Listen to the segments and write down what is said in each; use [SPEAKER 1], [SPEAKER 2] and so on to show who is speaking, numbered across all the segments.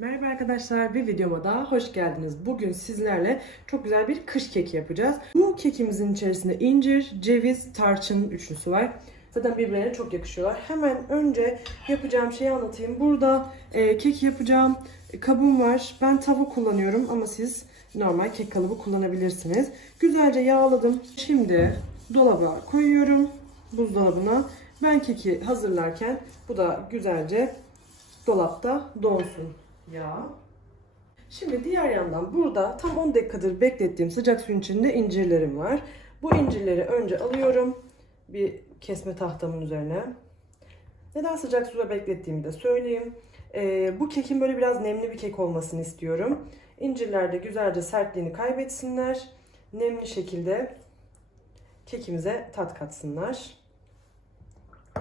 [SPEAKER 1] Merhaba arkadaşlar, bir videoma daha hoş geldiniz. Bugün sizlerle çok güzel bir kış keki yapacağız. Bu kekimizin içerisinde incir, ceviz, tarçın üçlüsü var. Zaten birbirlerine çok yakışıyorlar. Hemen önce yapacağım şeyi anlatayım. Burada e, kek yapacağım kabım var. Ben tava kullanıyorum ama siz normal kek kalıbı kullanabilirsiniz. Güzelce yağladım. Şimdi dolaba koyuyorum. Buzdolabına. Ben keki hazırlarken bu da güzelce dolapta donsun yağ. Şimdi diğer yandan burada tam 10 dakikadır beklettiğim sıcak suyun içinde incirlerim var. Bu incirleri önce alıyorum bir kesme tahtamın üzerine. Neden sıcak suda beklettiğimi de söyleyeyim. Ee, bu kekin böyle biraz nemli bir kek olmasını istiyorum. İncirler de güzelce sertliğini kaybetsinler. Nemli şekilde kekimize tat katsınlar.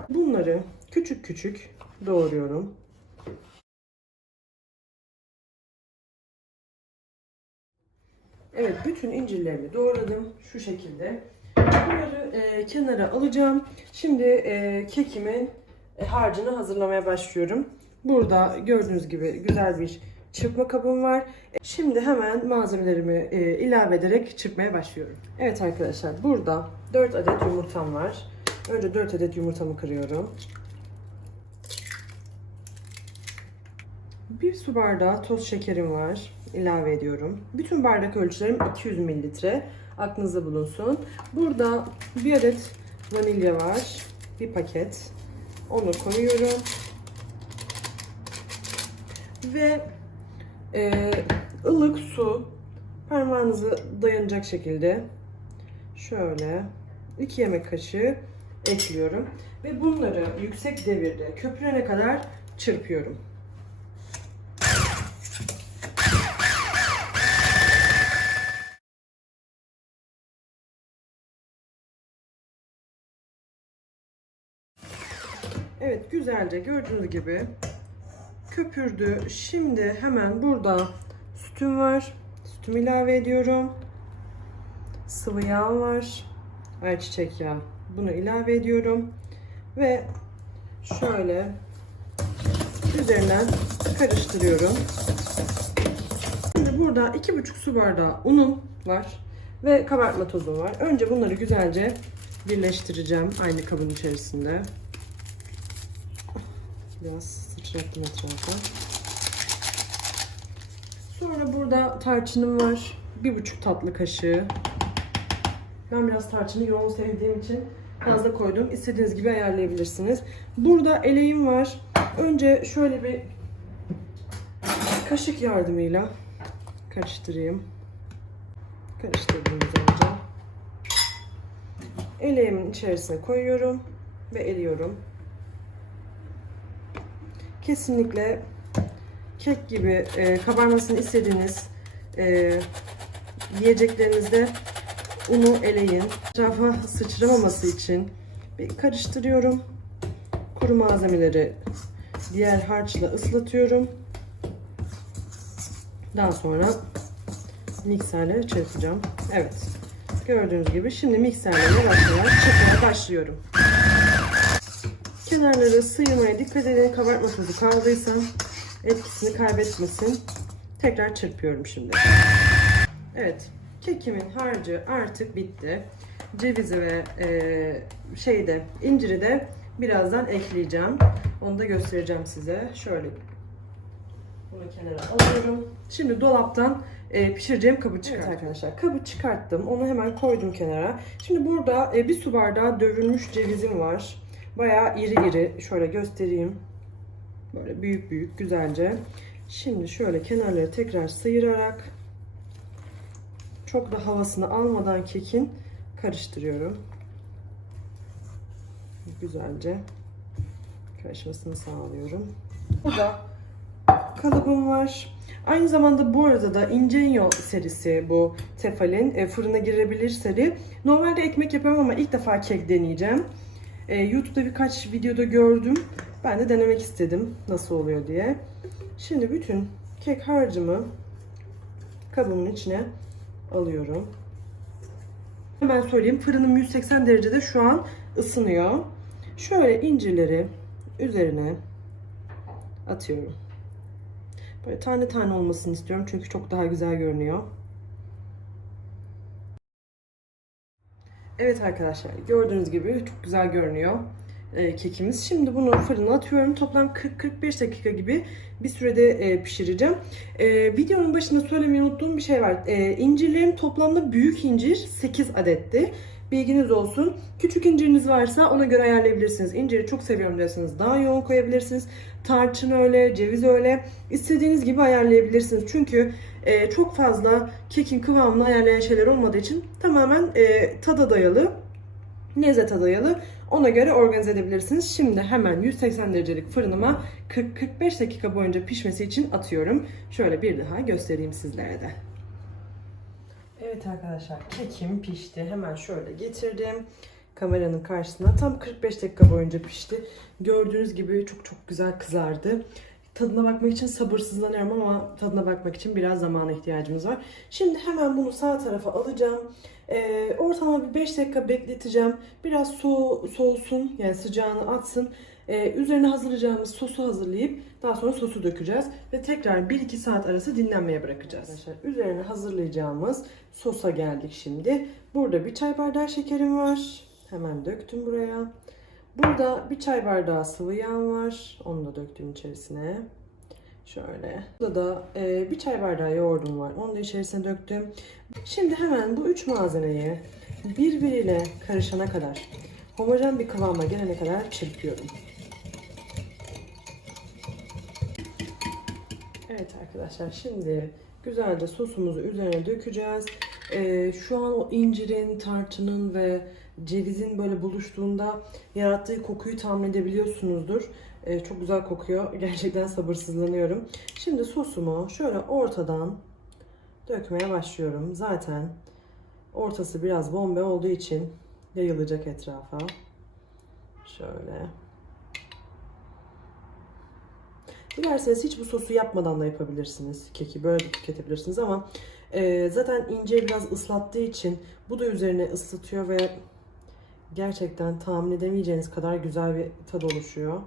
[SPEAKER 1] Bunları küçük küçük doğruyorum. Bütün incirlerimi doğradım şu şekilde. Bunları e, kenara alacağım. Şimdi e, kekimin e, harcını hazırlamaya başlıyorum. Burada gördüğünüz gibi güzel bir çırpma kabım var. Şimdi hemen malzemelerimi e, ilave ederek çırpmaya başlıyorum. Evet arkadaşlar, burada 4 adet yumurtam var. Önce 4 adet yumurtamı kırıyorum. Bir su bardağı toz şekerim var. İlave ediyorum. Bütün bardak ölçülerim 200 mililitre. Aklınızda bulunsun. Burada bir adet vanilya var. Bir paket. Onu koyuyorum. Ve e, ılık su parmağınızı dayanacak şekilde şöyle 2 yemek kaşığı ekliyorum. Ve bunları yüksek devirde köpürene kadar çırpıyorum. Evet güzelce gördüğünüz gibi köpürdü. Şimdi hemen burada sütüm var. Sütümü ilave ediyorum. Sıvı yağ var. Ayçiçek yağı. Bunu ilave ediyorum. Ve şöyle üzerinden karıştırıyorum. Şimdi burada 2,5 su bardağı unum var. Ve kabartma tozum var. Önce bunları güzelce birleştireceğim aynı kabın içerisinde. Biraz sıçrattım etrafa. Sonra burada tarçınım var. Bir buçuk tatlı kaşığı. Ben biraz tarçını yoğun sevdiğim için fazla koydum. İstediğiniz gibi ayarlayabilirsiniz. Burada eleğim var. Önce şöyle bir kaşık yardımıyla karıştırayım. Karıştırdım güzelce. Eleğimin içerisine koyuyorum ve eliyorum kesinlikle kek gibi e, kabarmasını istediğiniz e, yiyeceklerinizde unu eleyin. Etrafa sıçramaması için bir karıştırıyorum. Kuru malzemeleri diğer harçla ıslatıyorum. Daha sonra mikserle çırpacağım. Evet. Gördüğünüz gibi şimdi mikserle yavaş yavaş çırpmaya başlıyorum. Kenarları sıyırmaya dikkat edin. Kabartma tozu kaldıysa etkisini kaybetmesin. Tekrar çırpıyorum şimdi. Evet. Kekimin harcı artık bitti. Cevizi ve e, şeyde inciri de birazdan ekleyeceğim. Onu da göstereceğim size. Şöyle bunu kenara alıyorum. Şimdi dolaptan e, pişireceğim kabı çıkarttım. Evet arkadaşlar kabı çıkarttım. Onu hemen koydum kenara. Şimdi burada e, bir su bardağı dövülmüş cevizim var. Bayağı iri iri. Şöyle göstereyim. Böyle büyük büyük güzelce. Şimdi şöyle kenarları tekrar sıyırarak çok da havasını almadan kekin karıştırıyorum. Güzelce karışmasını sağlıyorum. Burada kalıbım var. Aynı zamanda bu arada da Ingenio serisi bu Tefal'in e, fırına girebilir seri. Normalde ekmek yapıyorum ama ilk defa kek deneyeceğim. Ee, YouTube'da birkaç videoda gördüm. Ben de denemek istedim nasıl oluyor diye. Şimdi bütün kek harcımı kabımın içine alıyorum. Hemen söyleyeyim fırınım 180 derecede şu an ısınıyor. Şöyle incirleri üzerine atıyorum. Böyle tane tane olmasını istiyorum çünkü çok daha güzel görünüyor. Evet arkadaşlar gördüğünüz gibi çok güzel görünüyor e, kekimiz. Şimdi bunu fırına atıyorum. Toplam 40-45 dakika gibi bir sürede e, pişireceğim. E, videonun başında söylemeyi unuttuğum bir şey var. E, incirlerim toplamda büyük incir 8 adetti. Bilginiz olsun. Küçük inciriniz varsa ona göre ayarlayabilirsiniz. İnciri çok seviyorum diyorsanız daha yoğun koyabilirsiniz. Tarçın öyle, ceviz öyle. İstediğiniz gibi ayarlayabilirsiniz. Çünkü e, çok fazla kekin kıvamını ayarlayan şeyler olmadığı için tamamen e, tada dayalı, lezzete dayalı. Ona göre organize edebilirsiniz. Şimdi hemen 180 derecelik fırınıma 40-45 dakika boyunca pişmesi için atıyorum. Şöyle bir daha göstereyim sizlere de. Evet arkadaşlar kekim pişti. Hemen şöyle getirdim. Kameranın karşısına tam 45 dakika boyunca pişti. Gördüğünüz gibi çok çok güzel kızardı. Tadına bakmak için sabırsızlanıyorum ama tadına bakmak için biraz zamana ihtiyacımız var. Şimdi hemen bunu sağ tarafa alacağım. Ee, ortalama bir 5 dakika bekleteceğim. Biraz soğu, soğusun yani sıcağını atsın. Ee, üzerine hazırlayacağımız sosu hazırlayıp daha sonra sosu dökeceğiz. Ve tekrar 1-2 saat arası dinlenmeye bırakacağız. Arkadaşlar üzerine hazırlayacağımız sosa geldik şimdi. Burada bir çay bardağı şekerim var. Hemen döktüm buraya. Burada bir çay bardağı sıvı yağ var. Onu da döktüm içerisine. Şöyle. Burada da e, bir çay bardağı yoğurdum var. Onu da içerisine döktüm. Şimdi hemen bu üç malzemeyi birbiriyle karışana kadar, homojen bir kıvama gelene kadar çırpıyorum. Evet arkadaşlar şimdi güzelce sosumuzu üzerine dökeceğiz. Ee, şu an o incirin, tarçının ve cevizin böyle buluştuğunda yarattığı kokuyu tahmin edebiliyorsunuzdur. Ee, çok güzel kokuyor. Gerçekten sabırsızlanıyorum. Şimdi sosumu şöyle ortadan dökmeye başlıyorum. Zaten ortası biraz bombe olduğu için yayılacak etrafa. Şöyle. Dilerseniz hiç bu sosu yapmadan da yapabilirsiniz. Keki böyle de tüketebilirsiniz ama e, zaten ince biraz ıslattığı için bu da üzerine ıslatıyor ve gerçekten tahmin edemeyeceğiniz kadar güzel bir tad oluşuyor.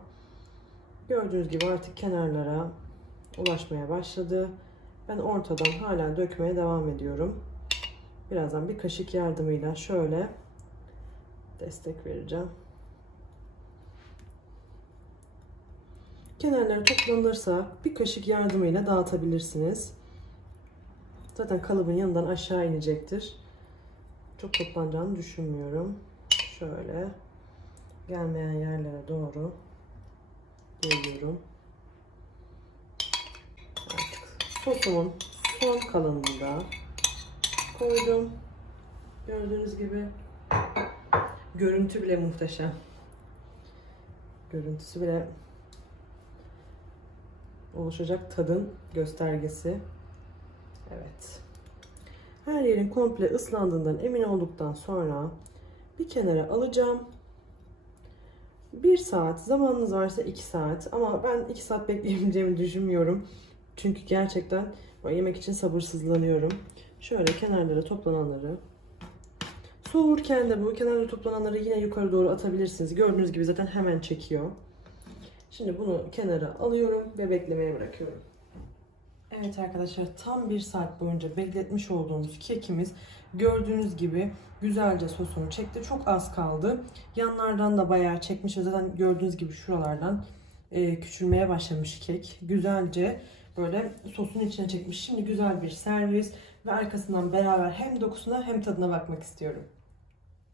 [SPEAKER 1] Gördüğünüz gibi artık kenarlara ulaşmaya başladı. Ben ortadan hala dökmeye devam ediyorum. Birazdan bir kaşık yardımıyla şöyle destek vereceğim. Kenarları toplanırsa bir kaşık yardımıyla dağıtabilirsiniz. Zaten kalıbın yanından aşağı inecektir. Çok toplanacağını düşünmüyorum. Şöyle gelmeyen yerlere doğru koyuyorum. Artık sosumun son kalanını koydum. Gördüğünüz gibi görüntü bile muhteşem. Görüntüsü bile oluşacak tadın göstergesi. Evet. Her yerin komple ıslandığından emin olduktan sonra bir kenara alacağım. Bir saat, zamanınız varsa iki saat ama ben iki saat bekleyebileceğimi düşünmüyorum. Çünkü gerçekten yemek için sabırsızlanıyorum. Şöyle kenarlara toplananları soğurken de bu kenarlara toplananları yine yukarı doğru atabilirsiniz. Gördüğünüz gibi zaten hemen çekiyor. Şimdi bunu kenara alıyorum ve beklemeye bırakıyorum. Evet arkadaşlar tam bir saat boyunca bekletmiş olduğumuz kekimiz gördüğünüz gibi güzelce sosunu çekti. Çok az kaldı. Yanlardan da bayağı çekmiş ve zaten gördüğünüz gibi şuralardan e, küçülmeye başlamış kek. Güzelce böyle sosun içine çekmiş. Şimdi güzel bir servis ve arkasından beraber hem dokusuna hem tadına bakmak istiyorum.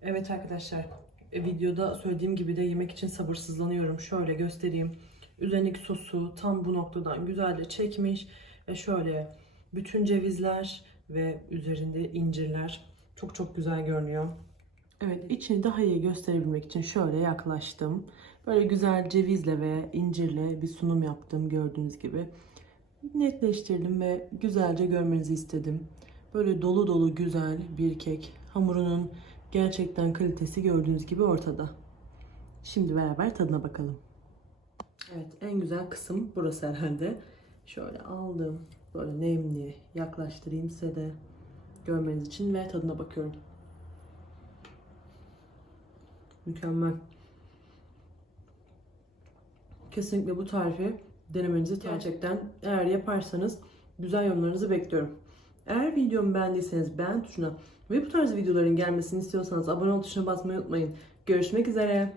[SPEAKER 1] Evet arkadaşlar e, videoda söylediğim gibi de yemek için sabırsızlanıyorum. Şöyle göstereyim. Üzerindeki sosu tam bu noktadan güzelce çekmiş ve şöyle bütün cevizler ve üzerinde incirler çok çok güzel görünüyor. Evet içini daha iyi gösterebilmek için şöyle yaklaştım. Böyle güzel cevizle ve incirle bir sunum yaptım gördüğünüz gibi. Netleştirdim ve güzelce görmenizi istedim. Böyle dolu dolu güzel bir kek. Hamurunun gerçekten kalitesi gördüğünüz gibi ortada. Şimdi beraber tadına bakalım. Evet en güzel kısım burası herhalde. Şöyle aldım. Böyle nemli yaklaştırayım size de görmeniz için ve tadına bakıyorum. Mükemmel. Kesinlikle bu tarifi denemenizi gerçekten eğer yaparsanız güzel yorumlarınızı bekliyorum. Eğer videomu beğendiyseniz beğen tuşuna ve bu tarz videoların gelmesini istiyorsanız abone ol tuşuna basmayı unutmayın. Görüşmek üzere.